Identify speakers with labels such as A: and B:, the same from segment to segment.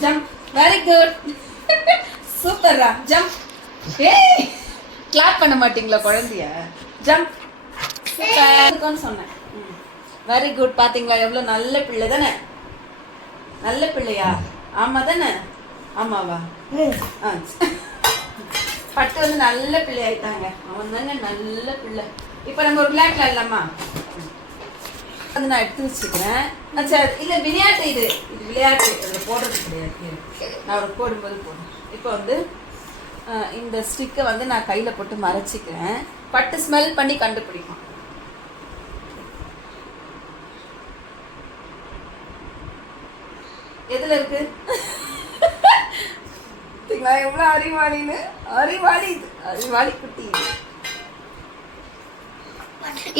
A: Jump very good சூப்பர்ரா jump ஏய் clap பண்ண மாட்டீங்களா குழந்தைய? ஜம்ப் சூப்பர் சொன்னேன். வெரி குட் பாத்தீங்களா? எவ்வளவு நல்ல பிள்ளை தானே? நல்ல பிள்ளையா? ஆமா தானே? ஆமாவா? ஆ. பட்டு வந்து நல்ல பிள்ளை ஆயிட்டாங்க. அவன் தாங்க நல்ல பிள்ளை. இப்போ நம்ம ஒரு விளையாட்டு இல்லாமா அது நான் எடுத்து வச்சுக்கிறேன் அச்சா இல்லை விளையாட்டு இது. இது விளையாட்டு. அதில் போடுறது கிடையாது. நான் ஒரு போடும்போது போடுறேன். இப்போ வந்து இந்த ஸ்டிக்கை வந்து நான் கையில் போட்டு மறைச்சிக்கிறேன். பட்டு ஸ்மெல் பண்ணி கண்டுபிடிக்கும். எதுல இருக்கு? நான் எவ்வளோ அறிவாளின்னு? அறிவாளி இது. அறிவாளி குட்டி இது.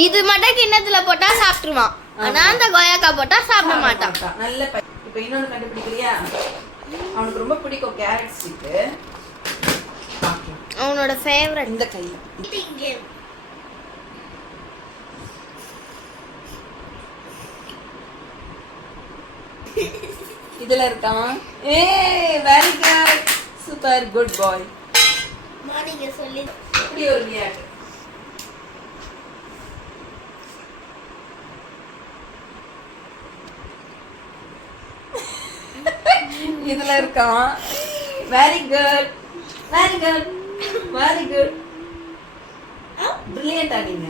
B: இது மட்டும் கிண்ணத்துல போட்டா சாப்பிட்டுருவான். ஆனா அந்த கொய்யாக்காய் போட்டா சாப்பிட மாட்டான்.
A: நல்ல இப்போ இன்னொன்று கண்டுபிடிக்கிறியா அவனுக்கு ரொம்ப பிடிக்கும் கேரட் ஸ்டிக்கு
B: அவனோட ஃபேவரட்
A: இந்த கையில். இதுல இருக்கான் ஏ very good super good boy
B: நீங்க சொல்லி.
A: இப்படி ஒரு விளையாட்டு இதுல இருக்கான் very good very good very good பிரில்லியண்டா நீங்க.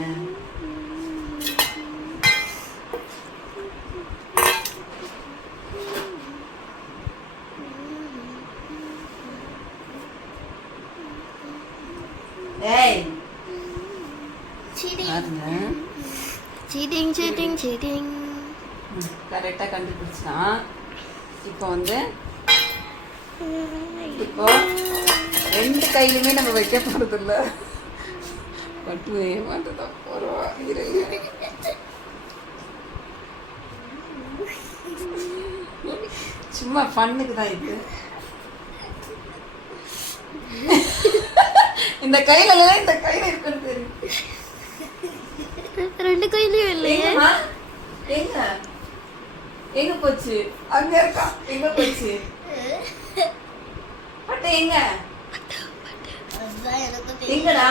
A: ஏய்.
B: சீட்டிங் சீட்டிங் சீட்டிங்
A: கரெக்டாக கண்டுபிடிச்சான் இப்போ வந்து இப்போ ரெண்டு கையிலுமே நம்ம வைக்க போறது இல்ல பட்டு ஏமாட்டுதான் போறவா இருங்க சும்மா ஃபன்னுக்கு தான் இது. இந்த கையில இல்ல இந்த கையில இருக்குன்னு தெரியும்
B: ரெண்டு கையிலயும் இல்லையே?
A: எங்க? எங்க போச்சு? அங்க இருக்கா? எங்க போச்சு? பட்டு எங்க? எங்கடா?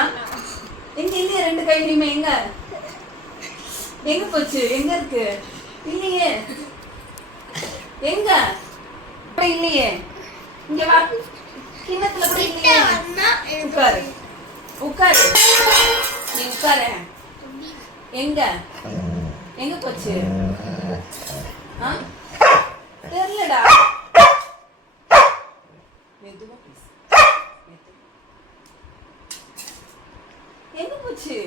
A: எங்க இல்லையே ரெண்டு கையிலுமே எங்க? எங்க போச்சு? எங்க இருக்கு? இல்லையே. எங்க? இல்லையே. இங்க வா. கிண்ணத்துல கூட இல்லையே. உட்காரு. உட்காரு. நீ உட்காரு. எங்க? எங்க போச்சு? ஆ? மெதுவாக பேசு எங்க போச்சு